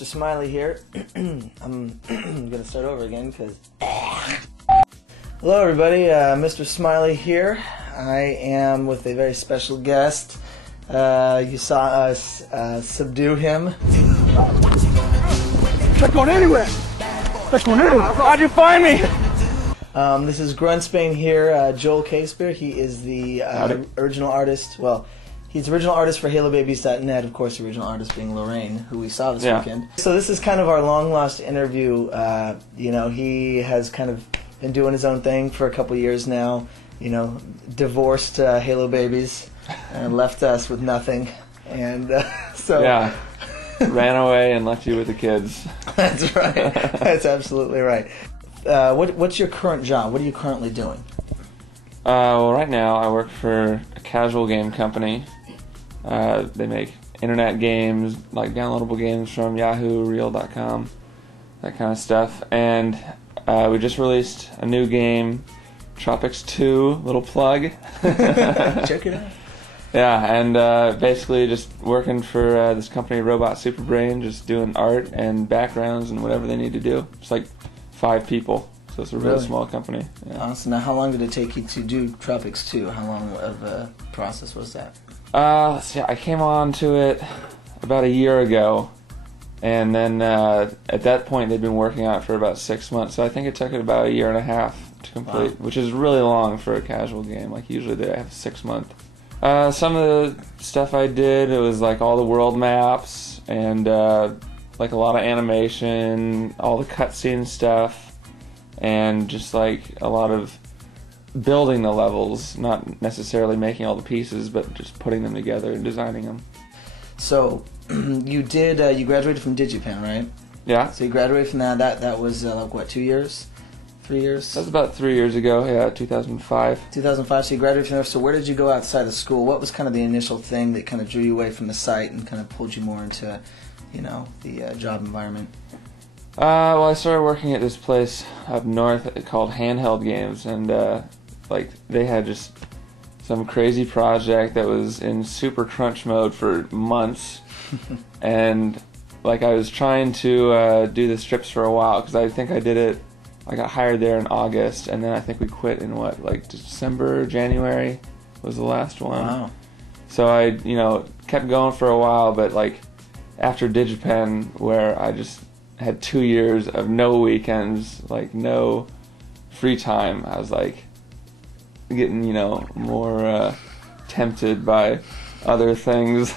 Mr. Smiley here. I'm gonna start over again because. Hello, everybody. Mr. Smiley here. I am with a very special guest. You saw us subdue him. Not going anywhere. Not going anywhere. How'd you find me? This is Gruntsbane here. Joel Casebeer. He is the original artist. Well, he's the original artist for HaloBabies.net. Of course, the original artist being Lorraine, who we saw this weekend. So this is kind of our long-lost interview. You know, he has kind of been doing his own thing for a couple years now. You know, divorced Halo Babies and left us with nothing. And so... Yeah. Ran away and left you with the kids. That's right. That's absolutely right. What's your current job? What are you currently doing? Well, right now I work for a casual game company. They make internet games, like downloadable games from Yahoo, Reel.com, that kind of stuff. And we just released a new game, Tropix 2, little plug. Check it out. Yeah, and basically just working for this company, Robot Superbrain, just doing art and backgrounds and whatever they need to do. It's like 5 people, so it's a really small company. Yeah. Awesome. Now, how long did it take you to do Tropix 2? How long of a process was that? Let's see, I came on to it about a year ago, and then at that point they'd been working on it for about 6 months, so I think it took it about a year and a half to complete, which is really long for a casual game. Like usually they have 6 months. Some of the stuff I did, it was like all the world maps and like a lot of animation, all the cutscene stuff, and just like a lot of building the levels, not necessarily making all the pieces, but just putting them together and designing them. So you did you graduated from DigiPen, right? Yeah. So you graduated from that. That was like what, 2 years? 3 years? That was about 3 years ago, yeah, 2005. 2005, so you graduated from there. So where did you go outside of school? What was kind of the initial thing that kind of drew you away from the site and kind of pulled you more into, you know, the job environment? Well, I started working at this place up north called Handheld Games, and like they had just some crazy project that was in super crunch mode for months, and like I was trying to do the strips for a while because I think I did it. I got hired there in August, and then I think we quit in what, like December, January was the last one. Wow. So I, you know, kept going for a while, but like after DigiPen, where I just had 2 years of no weekends, like no free time, I was like getting, you know, more tempted by other things.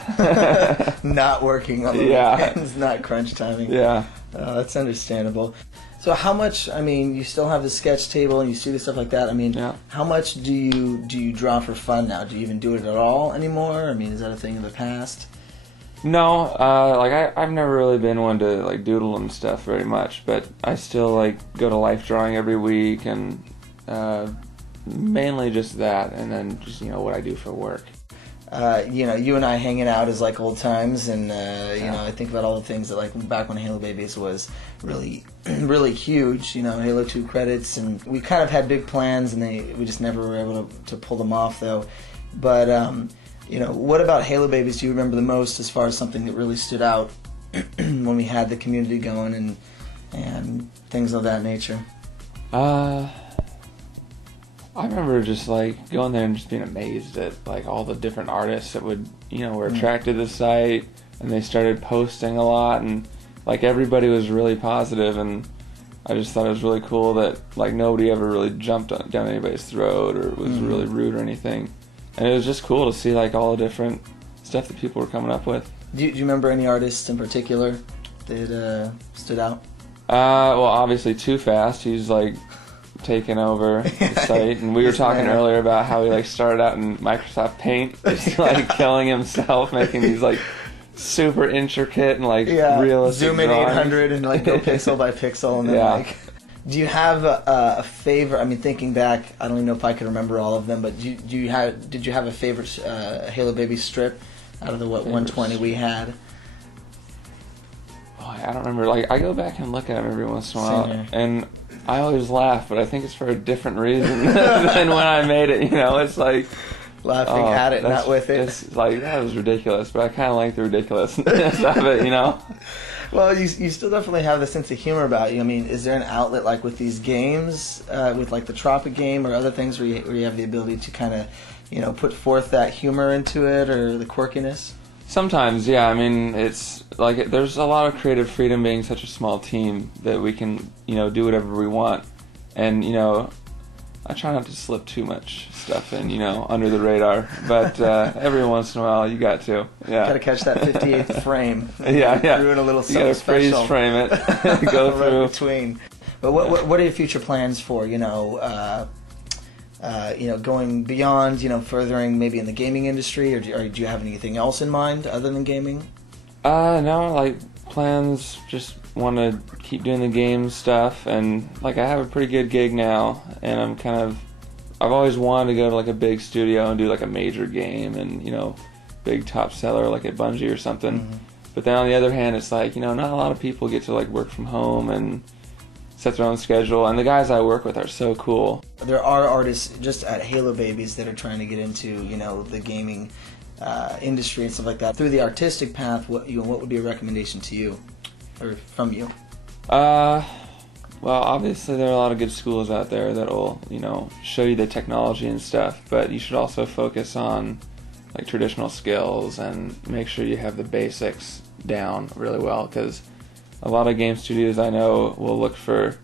Not working on the weekends, not crunch timing. Yeah. That's understandable. So how much, I mean, you still have the sketch table and you see the stuff like that. I mean, how much do you draw for fun now? Do you even do it at all anymore? I mean, is that a thing of the past? No, like I've never really been one to like doodle and stuff very much, but I still like go to life drawing every week, and mainly just that, and then just, you know, what I do for work. You know, you and I hanging out is like old times, and you know, I think about all the things that, like, back when Halo Babies was really, really huge. You know, Halo 2 credits, and we kind of had big plans, and we just never were able to pull them off, though. But you know, what about Halo Babies do you remember the most as far as something that really stood out when we had the community going and things of that nature? I remember just like going there and just being amazed at like all the different artists that would, you know, were attracted to the site, and they started posting a lot, and like everybody was really positive, and I just thought it was really cool that like nobody ever really jumped down anybody's throat or was really rude or anything, and it was just cool to see like all the different stuff that people were coming up with. Do you remember any artists in particular that stood out? Well, obviously Too Fast. He's like taking over the site, and we were talking earlier about how he like started out in Microsoft Paint, just like killing himself, making these like super intricate and like realistic zoom in drawings. 800 and like go pixel by pixel, and then like. Do you have a favorite? I mean, thinking back, I don't even know if I could remember all of them, but did you have a favorite Halo Baby strip out of the 120 we had? Oh, I don't remember. Like I go back and look at them every once in a while, and I always laugh, but I think it's for a different reason than when I made it. You know, it's like laughing at it, not with it. It's like, that was ridiculous, but I kind of like the ridiculousness of it. You know. Well, you still definitely have the sense of humor about you. I mean, is there an outlet like with these games, with like the Tropix game or other things where you have the ability to kind of, put forth that humor into it or the quirkiness? Sometimes, yeah. I mean, it's like there's a lot of creative freedom being such a small team that we can, do whatever we want. And, I try not to slip too much stuff in, under the radar. But every once in a while, you got to. Yeah. Got to catch that 58th frame. Yeah. Ruin a little you got to freeze frame it. Go through. Right between. But what are your future plans for, going beyond, furthering maybe in the gaming industry, or do you have anything else in mind other than gaming? No, like plans, just want to keep doing the game stuff, and like I have a pretty good gig now, and I've always wanted to go to like a big studio and do like a major game, and big top seller like at Bungie or something. Mm-hmm. But then on the other hand, it's like, not a lot of people get to like work from home and set their own schedule, and the guys I work with are so cool. There are artists just at Halo Babies that are trying to get into, the gaming industry and stuff like that. Through the artistic path, what would be a recommendation to you, or from you? Well, obviously there are a lot of good schools out there that will, show you the technology and stuff, but you should also focus on like traditional skills and make sure you have the basics down really well, because a lot of game studios I know will look for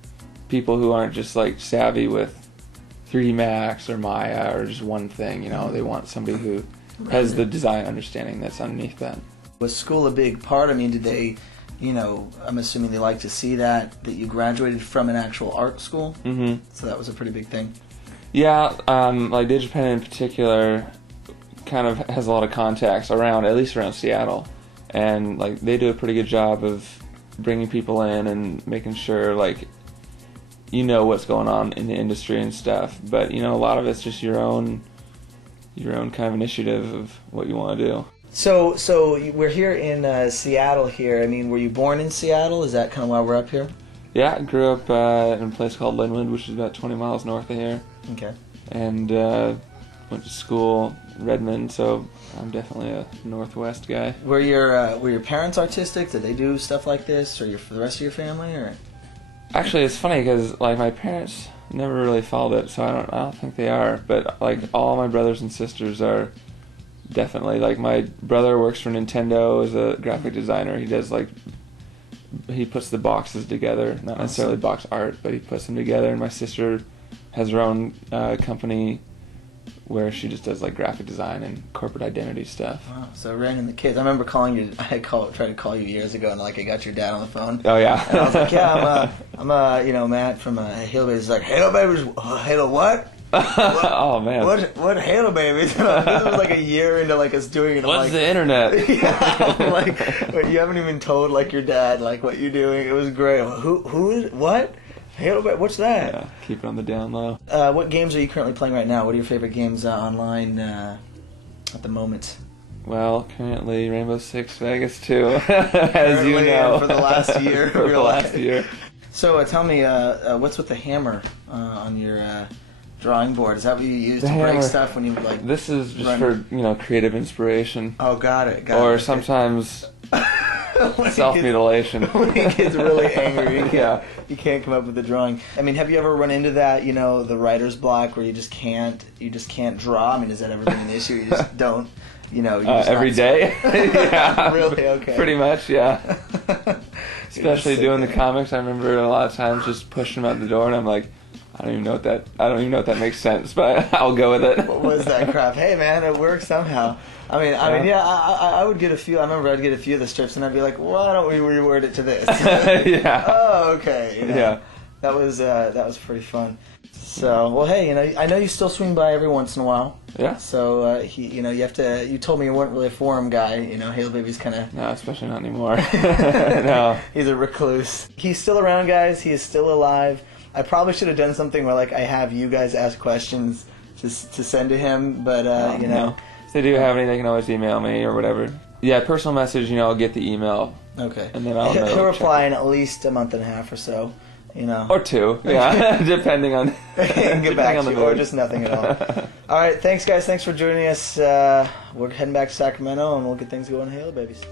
people who aren't just like savvy with 3D Max or Maya or just one thing, they want somebody who has the design understanding that's underneath that. Was school a big part? I mean, did they, I'm assuming they like to see that you graduated from an actual art school? Mm-hmm. So that was a pretty big thing. Yeah, like DigiPen in particular kind of has a lot of contacts at least around Seattle. And like they do a pretty good job of bringing people in and making sure like what's going on in the industry and stuff, but a lot of it's just your own kind of initiative of what you want to do. So we're here in Seattle here. I mean, were you born in Seattle? Is that kind of why we're up here? Yeah, I grew up in a place called Linwood, which is about 20 miles north of here. Okay. And went to school in Redmond, so I'm definitely a Northwest guy. Were your parents artistic? Did they do stuff like this, or for the rest of your family, or? Actually, it's funny because like my parents never really followed it, so I don't think they are. But like all my brothers and sisters are definitely. Like my brother works for Nintendo as a graphic designer. He does he puts the boxes together, not necessarily box art, but he puts them together. And my sister has her own company where she just does like graphic design and corporate identity stuff. Wow, so ran in the kids. I remember calling you. tried to call you years ago, and like I got your dad on the phone. Oh yeah. And I was like, yeah, I'm Matt from Halo Babies. He's like, Halo Babies, Halo what? Oh man. What Halo Babies? This was like a year into like us doing it. What's the internet? Yeah, but you haven't even told like your dad like what you're doing. It was great. Who is what? Halo Babies? What's that? Yeah, keep it on the down low. What games are you currently playing right now? What are your favorite games online at the moment? Well, currently Rainbow Six Vegas 2, as you know. For the last year. For the last year. So tell me, what's with the hammer on your drawing board? Is that what you use to break stuff when you like? This is just for creative inspiration. Oh, got it. Or sometimes self-mutilation. When he gets really angry, you can't come up with a drawing. I mean, have you ever run into that? The writer's block where you just can't draw. I mean, has that ever been an issue? You just don't. Every day. Yeah. Really? Okay. Pretty much, yeah. Especially doing the comics, I remember a lot of times just pushing them out the door, and I'm like, I don't even know if that makes sense, but I'll go with it. What was that crap? Hey man, it works somehow. I mean, I would get a few. I remember I'd get a few of the strips, and I'd be like, why don't we reword it to this? Yeah. Oh, okay. Yeah. That was pretty fun. So, well, hey, I know you still swing by every once in a while. Yeah. So, you told me you weren't really a forum guy. Halo Baby's kind of. No, especially not anymore. No. He's a recluse. He's still around, guys. He is still alive. I probably should have done something where, like, I have you guys ask questions to send to him, but, No. If they do have any, they can always email me or whatever. Yeah, personal message, I'll get the email. Okay. And then I'll know. He'll reply in at least a month and a half or so. Or 2, yeah, depending on. Get back to you, or just nothing at all. All right, thanks guys. Thanks for joining us. We're heading back to Sacramento, and we'll get things going. Halo Babies.